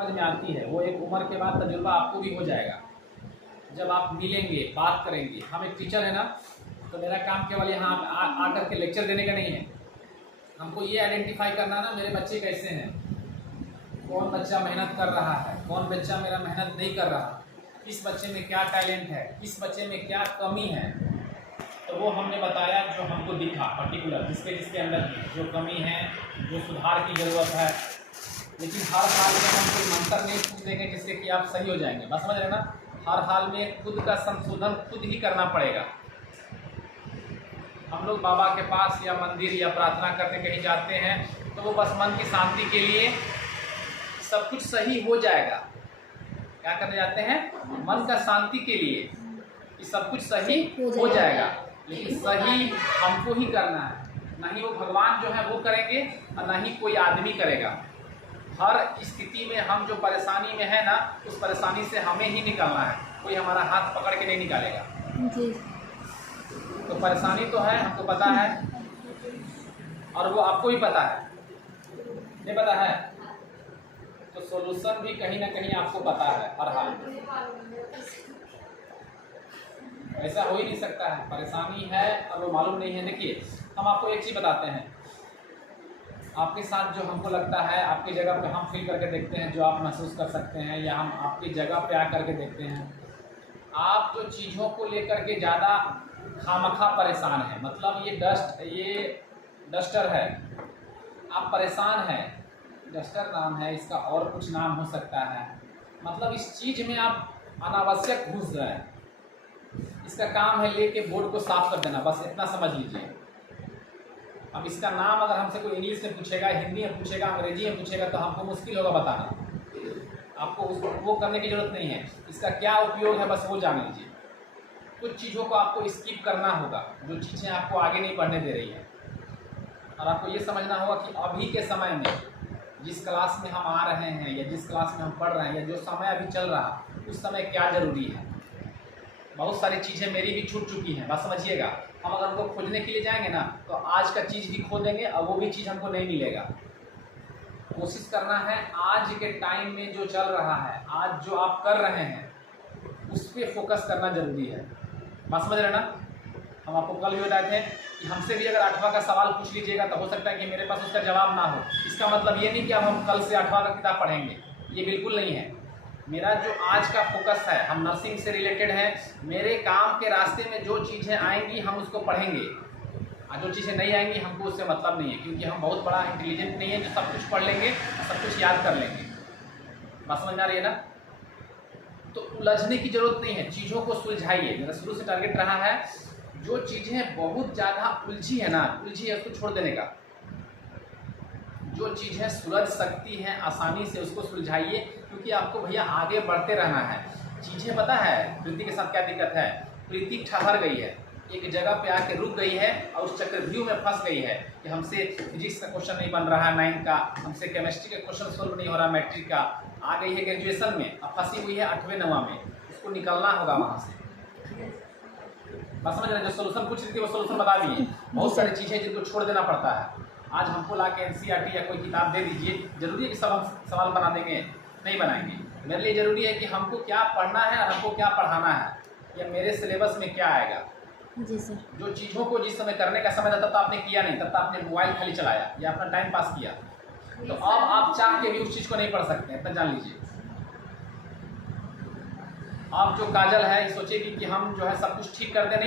समझ में आती है, वो एक उम्र के बाद तजुर्बा आपको भी हो जाएगा। जब आप मिलेंगे, बात करेंगे। हम एक टीचर है ना, तो मेरा काम केवल यहाँ आकर के लेक्चर देने का नहीं है। हमको ये आइडेंटिफाई करना ना, मेरे बच्चे कैसे हैं, कौन बच्चा मेहनत कर रहा है, कौन बच्चा मेरा मेहनत नहीं कर रहा, किस बच्चे में क्या टैलेंट है, किस बच्चे में क्या कमी है। तो वो हमने बताया जो हमको दिखा पर्टिकुलर, जिसके अंदर जो कमी है, जो सुधार की ज़रूरत है। लेकिन हर हाल में हम कोई मंत्र नहीं पूछ देंगे जिससे कि आप सही हो जाएंगे, बस समझ रहे ना। हर हाल में खुद का संशोधन खुद ही करना पड़ेगा। हम लोग बाबा के पास या मंदिर या प्रार्थना करने कहीं जाते हैं तो वो बस मन की शांति के लिए, सब कुछ सही हो जाएगा। क्या करने जाते हैं? मन का शांति के लिए कि सब कुछ सही हो जाएगा। लेकिन सही हमको ही करना है, ना ही वो भगवान जो है वो करेंगे और ना ही कोई आदमी करेगा। हर स्थिति में हम जो परेशानी में है ना, उस परेशानी से हमें ही निकलना है, कोई हमारा हाथ पकड़ के नहीं निकालेगा जी। तो परेशानी तो है, हमको पता है, और वो आपको भी पता है, नहीं पता है तो सॉल्यूशन भी कहीं ना कहीं आपको पता है हर हाल में। ऐसा हो ही नहीं सकता है, परेशानी है और वो मालूम नहीं है। देखिए, हम आपको एक चीज़ बताते हैं, आपके साथ जो हमको लगता है, आपकी जगह पे हम फील करके देखते हैं, जो आप महसूस कर सकते हैं, या हम आपकी जगह पे आ करके देखते हैं। आप जो चीज़ों को लेकर के ज़्यादा खामखा परेशान है, मतलब ये डस्टर है, आप परेशान हैं, डस्टर नाम है इसका, और कुछ नाम हो सकता है। मतलब इस चीज़ में आप अनावश्यक घुस गए हैं। इसका काम है लेके बोर्ड को साफ कर देना, बस इतना समझ लीजिए। अब इसका नाम अगर हमसे कोई इंग्लिश में पूछेगा, हिंदी में पूछेगा, अंग्रेजी में पूछेगा तो हमको मुश्किल होगा बताना। आपको उसको वो करने की ज़रूरत नहीं है। इसका क्या उपयोग है बस वो जान लीजिए। कुछ चीज़ों को आपको स्किप करना होगा, जो चीज़ें आपको आगे नहीं बढ़ने दे रही है। और आपको ये समझना होगा कि अभी के समय में जिस क्लास में हम आ रहे हैं, या जिस क्लास में हम पढ़ रहे हैं, या जो समय अभी चल रहा, उस समय क्या ज़रूरी है। बहुत सारी चीज़ें मेरी भी छूट चुकी हैं, बस समझिएगा। हम अगर उनको खोजने के लिए जाएंगे ना, तो आज का चीज़ भी खो देंगे और वो भी चीज़ हमको नहीं मिलेगा। कोशिश करना है आज के टाइम में जो चल रहा है, आज जो आप कर रहे हैं, उस पर फोकस करना जरूरी है। बात समझ रहे ना। हम आपको कल भी बताए थे कि हमसे भी अगर 8वां का सवाल पूछ लीजिएगा तो हो सकता है कि मेरे पास उसका जवाब ना हो। इसका मतलब ये नहीं कि अब हम कल से 8वां का किताब पढ़ेंगे, ये बिल्कुल नहीं है। मेरा जो आज का फोकस है, हम नर्सिंग से रिलेटेड है, मेरे काम के रास्ते में जो चीज़ें आएंगी हम उसको पढ़ेंगे, और जो चीज़ें नहीं आएंगी हमको उससे मतलब नहीं है, क्योंकि हम बहुत बड़ा इंटेलिजेंट नहीं है जो सब कुछ पढ़ लेंगे, सब कुछ याद कर लेंगे। बात समझ आ रही है ना। तो उलझने की जरूरत नहीं है, चीज़ों को सुलझाइए। मेरा शुरू से टारगेट रहा है, जो चीज़ें बहुत ज़्यादा उलझी है ना, उलझी है उसको छोड़ देने का। जो चीज़ें सुलझ सकती हैं आसानी से उसको सुलझाइए, क्योंकि आपको भैया आगे बढ़ते रहना है। चीज़ें पता है प्रीति के साथ क्या दिक्कत है, प्रीति ठहर गई है, एक जगह पे आके रुक गई है और उस चक्रव्यूह में फंस गई है कि हमसे फिजिक्स का क्वेश्चन नहीं बन रहा है 9 का, हमसे केमिस्ट्री का क्वेश्चन सोल्व नहीं हो रहा मैट्रिक का। आ गई है ग्रेजुएशन में, अब फंसी हुई है 8वें 9वां में, उसको निकलना होगा वहाँ से। बस समझ रहे, जो सोल्यूशन पूछ रही थी वो सोल्यूशन बता दिए। बहुत सारी चीज़ें जिनको छोड़ देना पड़ता है। आज हमको ला के NCERT या कोई किताब दे दीजिए, जरूरी है कि सब हम सवाल बना देंगे? नहीं बनाएंगे। मेरे लिए ज़रूरी है कि हमको क्या पढ़ना है और हमको क्या पढ़ाना है, या मेरे सिलेबस में क्या आएगा। जी सर। जो चीज़ों को जिस समय करने का समय था तब तो आपने किया नहीं, तब तो आपने मोबाइल खाली चलाया या अपना टाइम पास किया। तो अब आप चाह के भी उस चीज़ को नहीं पढ़ सकते, इतना जान लीजिए। आप जो काजल है सोचेगी कि हम जो है सब कुछ ठीक कर दें, नहीं